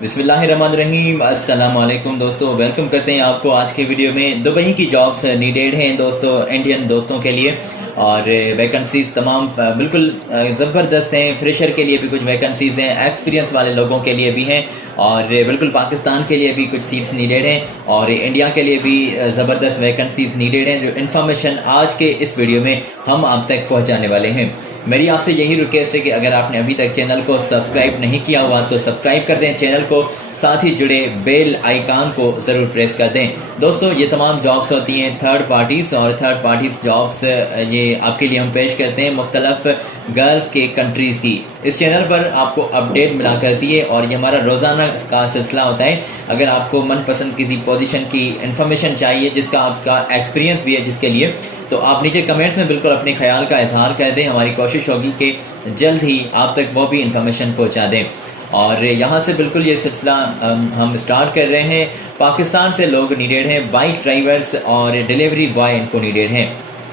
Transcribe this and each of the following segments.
बिस्मिल्लाहिर्रहमानिर्रहीम। अस्सलाम वालेकुम दोस्तों, वेलकम करते हैं आपको आज के वीडियो में। दुबई की जॉब्स नीडेड हैं दोस्तों, इंडियन दोस्तों के लिए। और वैकेंसीज तमाम बिल्कुल ज़बरदस्त हैं। फ्रेशर के लिए भी कुछ वैकेंसीज हैं, एक्सपीरियंस वाले लोगों के लिए भी हैं, और बिल्कुल पाकिस्तान के लिए भी कुछ सीट्स नीडेड हैं, और इंडिया के लिए भी ज़बरदस्त वैकेंसीज नीडेड हैं, जो इन्फॉर्मेशन आज के इस वीडियो में हम आप तक पहुँचाने वाले हैं। मेरी आपसे यही रिक्वेस्ट है कि अगर आपने अभी तक चैनल को सब्सक्राइब नहीं किया हुआ तो सब्सक्राइब कर दें चैनल को, साथ ही जुड़े बेल आइकन को ज़रूर प्रेस कर दें। दोस्तों, ये तमाम जॉब्स होती हैं थर्ड पार्टीज़, और थर्ड पार्टीज़ जॉब्स ये आपके लिए हम पेश करते हैं मुख्तलफ गल्फ़ के कंट्रीज़ की। इस चैनल पर आपको अपडेट मिला करती है, और ये हमारा रोज़ाना का सिलसिला होता है। अगर आपको मनपसंद किसी पोजीशन की इन्फॉर्मेशन चाहिए जिसका आपका एक्सपीरियंस भी है जिसके लिए, तो आप नीचे कमेंट्स में बिल्कुल अपने ख्याल का इजहार कर दें। हमारी कोशिश होगी कि जल्द ही आप तक वो भी इन्फॉर्मेशन पहुंचा दें। और यहाँ से बिल्कुल ये सिलसिला हम स्टार्ट कर रहे हैं। पाकिस्तान से लोग नीडेड हैं, बाइक ड्राइवर्स और डिलीवरी बॉय इनको नीडेड हैं।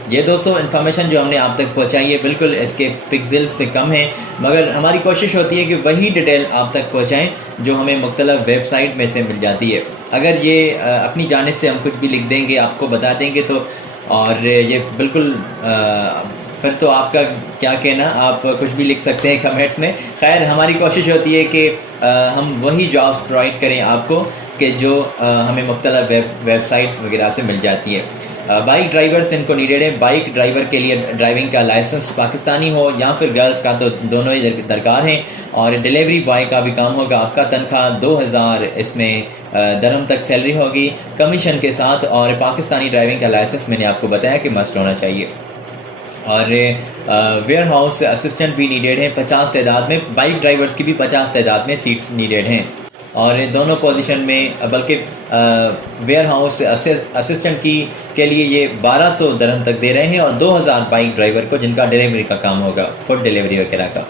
ये दोस्तों इन्फॉर्मेशन जो हमने आप तक पहुंचाई है बिल्कुल इसके पिक्सेल्स से कम है, मगर हमारी कोशिश होती है कि वही डिटेल आप तक पहुंचाएं जो हमें मुख्तलिफ वेबसाइट में से मिल जाती है। अगर ये अपनी जानिब से हम कुछ भी लिख देंगे, आपको बता देंगे, तो और ये बिल्कुल फिर तो आपका क्या कहना, आप कुछ भी लिख सकते हैं कमेंट्स में। खैर, हमारी कोशिश होती है कि हम वही जॉब्स प्रोवाइड करें आपको कि जो हमें मुख्तलिफ वेबसाइट्स वगैरह से मिल जाती है। बाइक ड्राइवर्स इनको नीडेड है। बाइक ड्राइवर के लिए ड्राइविंग का लाइसेंस पाकिस्तानी हो या फिर गल्फ का, तो दोनों ही दरकार हैं। और डिलीवरी बॉय का भी काम होगा। आपका तनख्वाह 2000 इसमें दरम तक सैलरी होगी कमीशन के साथ, और पाकिस्तानी ड्राइविंग का लाइसेंस मैंने आपको बताया कि मस्ट होना चाहिए। और वेयर हाउस असिस्टेंट भी नीडेड है 50 तादाद में। बाइक ड्राइवर्स की भी 50 तादाद में सीट्स नीडेड हैं, और दोनों पोजीशन में, बल्कि वेयर हाउस असिस्टेंट की के लिए ये 1200 दरम तक दे रहे हैं, और 2000 बाइक ड्राइवर को जिनका डिलीवरी का काम होगा, फूड डिलीवरी वगैरह का।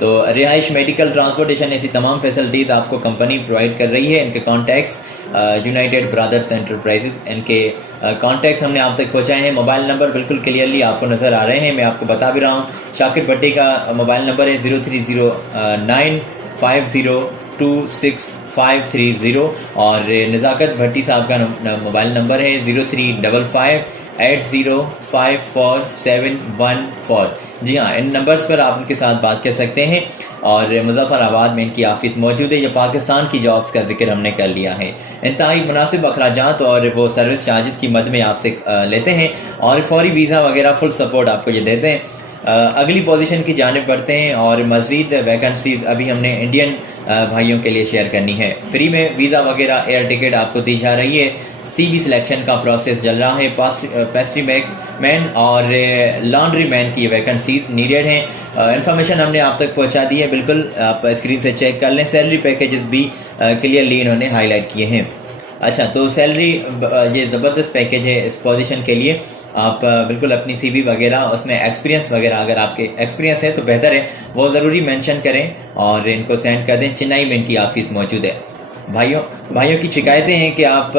तो रिहाइश, मेडिकल, ट्रांसपोर्टेशन, ऐसी तमाम फैसिलिटीज़ आपको कंपनी प्रोवाइड कर रही है। इनके कॉन्टैक्ट्स यूनाइटेड ब्रदर्स एंटरप्राइजेस, इनके कॉन्टैक्ट्स हमने आप तक पहुंचाए हैं। मोबाइल नंबर बिल्कुल क्लियरली आपको नज़र आ रहे हैं, मैं आपको बता भी रहा हूँ। शाकिर भट्टी का मोबाइल नंबर है 030950265530, और नज़ाकत भट्टी साहब का मोबाइल नंबर है 035580544714। जी हाँ, इन नंबर्स पर आप उनके साथ बात कर सकते हैं। और मुजफ्फराबाद में इनकी ऑफिस मौजूद है। ये पाकिस्तान की जॉब्स का जिक्र हमने कर लिया है। इंतहाई मुनासिब अखराजात और वो सर्विस चार्जेस की मद में आपसे लेते हैं, और फौरी वीज़ा वगैरह फुल सपोर्ट आपको ये देते हैं। अगली पोजीशन की जानिब बढ़ते हैं, और मज़ीद वैकेंसीज अभी हमने इंडियन भाइयों के लिए शेयर करनी है। फ्री में वीज़ा वगैरह, एयर टिकट आपको दी जा रही है। CV सिलेक्शन का प्रोसेस चल रहा है। पेस्ट्री मैन और लॉन्ड्री मैन की वैकेंसीज नीडेड हैं। इन्फॉर्मेशन हमने आप तक पहुंचा दी है, बिल्कुल आप स्क्रीन से चेक कर लें। सैलरी पैकेजेस भी क्लियरली इन्होंने हाईलाइट किए हैं। अच्छा, तो सैलरी ये ज़बरदस्त पैकेज है इस पोजीशन के लिए। आप बिल्कुल अपनी CV वगैरह, उसमें एक्सपीरियंस वगैरह, अगर आपके एक्सपीरियंस है तो बेहतर है, वो ज़रूरी मेंशन करें और इनको सेंड कर दें। चेन्नई में इनकी ऑफिस मौजूद है। भाइयों की शिकायतें हैं कि आप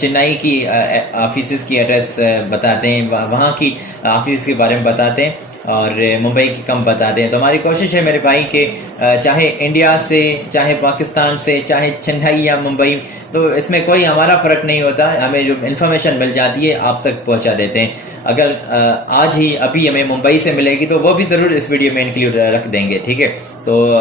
चेन्नई की ऑफिस की एड्रेस बताते हैं, वहाँ की ऑफिस के बारे में बताते हैं, और मुंबई की कम बताते हैं। तो हमारी कोशिश है मेरे भाई कि चाहे इंडिया से, चाहे पाकिस्तान से, चाहे चेन्नई या मुंबई, तो इसमें कोई हमारा फ़र्क नहीं होता। हमें जो इन्फॉर्मेशन मिल जाती है आप तक पहुंचा देते हैं। अगर आज ही अभी हमें मुंबई से मिलेगी तो वो भी ज़रूर इस वीडियो में इंक्लूड रख देंगे, ठीक है। तो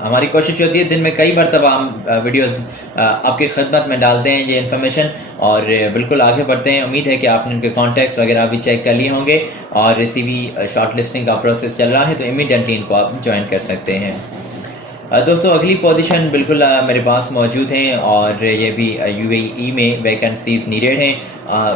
हमारी कोशिश होती है दिन में कई मरतबा हम वीडियोस आपकी खिदमत में डालते हैं ये इन्फॉर्मेशन, और बिल्कुल आगे बढ़ते हैं। उम्मीद है कि आपने उनके कॉन्टैक्ट्स वगैरह भी चेक कर लिए होंगे, और CV शॉर्ट लिस्टिंग का प्रोसेस चल रहा है, तो इमीडिएटली इनको आप ज्वाइन कर सकते हैं। दोस्तों, अगली पोजीशन बिल्कुल मेरे पास मौजूद हैं, और ये भी UAE में वैकेंसीज नीडेड हैं।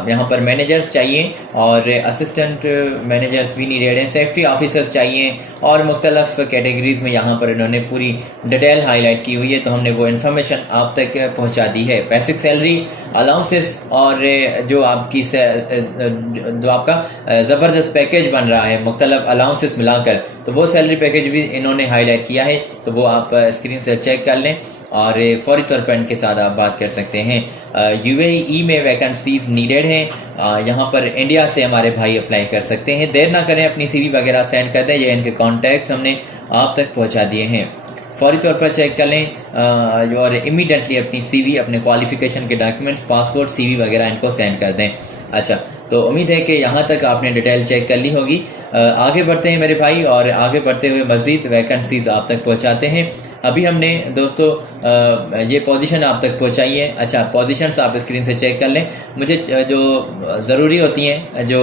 यहाँ पर मैनेजर्स चाहिए, और असिस्टेंट मैनेजर्स भी नीडेड हैं। सेफ्टी ऑफिसर्स चाहिए, और मुख्तलिफ कैटेगरीज में यहाँ पर इन्होंने पूरी डिटेल हाईलाइट की हुई है, तो हमने वो इन्फॉर्मेशन आप तक पहुँचा दी है। बेसिक सैलरी, अलाउंसेस, और जो आपकी जो आपका ज़बरदस्त पैकेज बन रहा है मुख्तलिफ अलाउंसेस मिलाकर, तो वो सैलरी पैकेज भी इन्होंने हाईलाइट किया है, तो वो आप स्क्रीन से चेक कर लें, और फौरी तौर पर इनके साथ आप बात कर सकते हैं। UAE में वैकेंसीज नीडेड हैं। यहाँ पर इंडिया से हमारे भाई अप्लाई कर सकते हैं। देर ना करें, अपनी CV वगैरह सेंड कर दें। ये इनके कॉन्टैक्ट्स हमने आप तक पहुँचा दिए हैं। फौरी तौर पर चेक कर लें और इमीडिएटली अपनी CV, अपने क्वालिफिकेशन के डॉक्यूमेंट्स, पासपोर्ट, CV वगैरह इनको सेंड कर दें। अच्छा, तो उम्मीद है कि यहाँ तक आपने डिटेल चेक कर ली होगी। आगे बढ़ते हैं मेरे भाई, और आगे बढ़ते हुए मज़ीद वैकेंसीज़ आप तक पहुँचाते हैं। अभी हमने दोस्तों ये पोजीशन आप तक पहुँचाई है। अच्छा, पोजीशंस आप स्क्रीन से चेक कर लें। मुझे जो ज़रूरी होती हैं, जो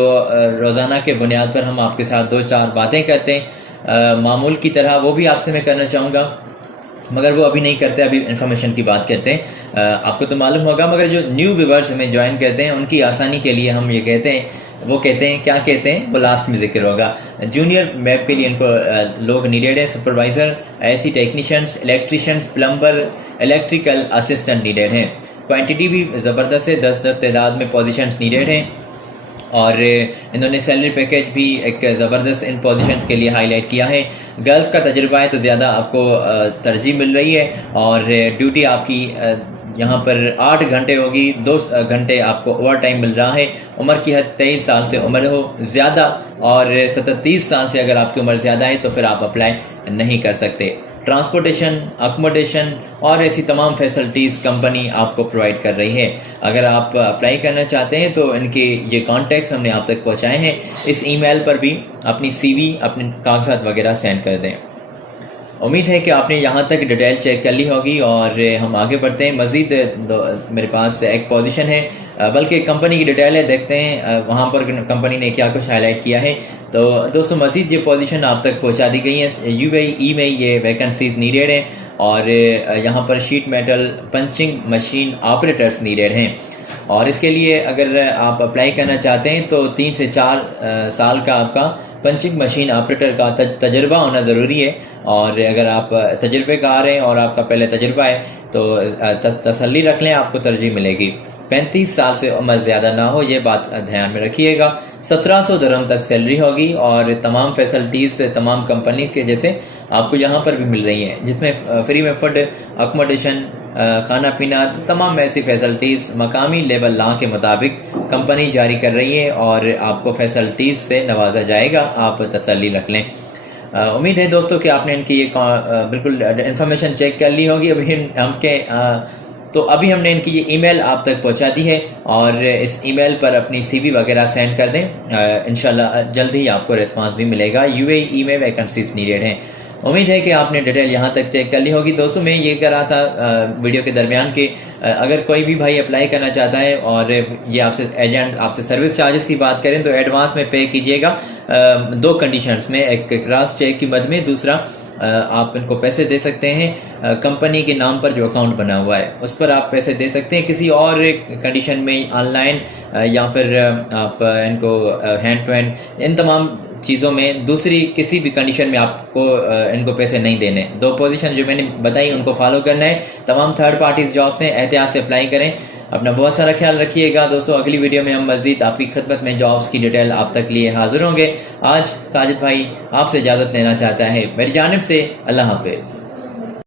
रोज़ाना के बुनियाद पर हम आपके साथ 2-4 बातें करते हैं मामूल की तरह, वो भी आपसे मैं करना चाहूँगा, मगर वो अभी नहीं करते, अभी इन्फॉर्मेशन की बात करते हैं। आपको तो मालूम होगा, मगर जो न्यू व्यूवर्स हमें ज्वाइन करते हैं उनकी आसानी के लिए हम ये कहते हैं, वो कहते हैं, क्या कहते हैं, वो लास्ट में जिक्र होगा। जूनियर मैप के लिए इनको लोग नीडेड है, सुपरवाइज़र, ऐसी technicians, electricians, plumber, electrical assistant needed हैं। क्वांटिटी भी ज़बरदस्त है, 10-10 तादाद में पोजीशंस नीडेड हैं, और इन्होंने सैलरी पैकेज भी एक ज़बरदस्त इन पोजीशंस के लिए हाईलाइट किया है। गर्ल्स का तजुर्बा है तो ज़्यादा आपको तरजीह मिल रही है, और ड्यूटी आपकी यहाँ पर 8 घंटे होगी, 2 घंटे आपको ओवर टाइम मिल रहा है। उम्र की हद 23 साल से उम्र हो ज़्यादा, और 37 साल से अगर आपकी उम्र ज़्यादा है तो फिर आप अप्लाई नहीं कर सकते। ट्रांसपोर्टेशन, अकोमोडेशन और ऐसी तमाम फैसिलिटीज़ कंपनी आपको प्रोवाइड कर रही है। अगर आप अप्लाई करना चाहते हैं तो इनके ये कॉन्टैक्ट्स हमने आप तक पहुँचाए हैं। इस ईमेल पर भी अपनी CV, अपने कागजात वगैरह सेंड कर दें। उम्मीद है कि आपने यहाँ तक डिटेल चेक कर ली होगी, और हम आगे बढ़ते हैं। मज़ीद मेरे पास एक पोजीशन है, बल्कि कंपनी की डिटेल है, देखते हैं वहाँ पर कंपनी ने क्या कुछ हाईलाइट किया है। तो दोस्तों, मज़ीद ये पोजीशन आप तक पहुँचा दी गई है। UAE में ये वैकेंसीज नीडेड हैं, और यहाँ पर sheet metal punching machine operators needed हैं। और इसके लिए अगर आप अप्लाई करना चाहते हैं तो 3 से 4 साल का आपका पंचिंग मशीन ऑपरेटर का तजर्बा होना ज़रूरी है। और अगर आप तजर्बेकार हैं और आपका पहले तजर्बा है तो तसल्ली रख लें, आपको तरजीह मिलेगी। 35 साल से उम्र ज़्यादा ना हो, ये बात ध्यान में रखिएगा। 1700 दिरहम तक सैलरी होगी, और तमाम फैसिलिटीज़ तमाम कंपनी के जैसे आपको यहाँ पर भी मिल रही हैं, जिसमें फ्री में फूड, अकोमोडेशन, खाना पीना, तमाम ऐसी फैसिलिटीज़ मकामी लेवल लॉ के मुताबिक कंपनी जारी कर रही है, और आपको फैसिलिटीज़ से नवाजा जाएगा। आप तसल्ली रख लें। उम्मीद है दोस्तों कि आपने इनकी ये बिल्कुल इन्फॉर्मेशन चेक कर ली होगी। अभी हमने इनकी ये ईमेल आप तक पहुंचा दी है, और इस ईमेल पर अपनी CV वगैरह सेंड कर दें। इंशाल्लाह जल्द ही आपको रिस्पांस भी मिलेगा। UAE में वैकेंसीज नीडेड हैं। उम्मीद है कि आपने डिटेल यहाँ तक चेक कर ली होगी। दोस्तों, मैं ये कर रहा था वीडियो के दरमियान कि अगर कोई भी भाई अप्लाई करना चाहता है, और ये आपसे सर्विस चार्जेस की बात करें तो एडवांस में पे कीजिएगा 2 कंडीशंस में। एक क्रॉस चेक की मद में, दूसरा आप इनको पैसे दे सकते हैं कंपनी के नाम पर जो अकाउंट बना हुआ है उस पर आप पैसे दे सकते हैं। किसी और कंडीशन में ऑनलाइन या फिर आप इनको हैंड टू हैंड, इन तमाम चीज़ों में दूसरी किसी भी कंडीशन में आपको इनको पैसे नहीं देने। 2 पोजीशन जो मैंने बताई उनको फॉलो करना है। तमाम थर्ड पार्टीज जॉब्स हैं, एहतियात से अप्लाई करें। अपना बहुत सारा ख्याल रखिएगा दोस्तों। अगली वीडियो में हम मज़ीद आपकी खिदमत में जॉब्स की डिटेल आप तक लिए हाजिर होंगे। आज साजिद भाई आपसे इजाज़त लेना चाहता है। मेरी जानिब से अल्लाह हाफिज़।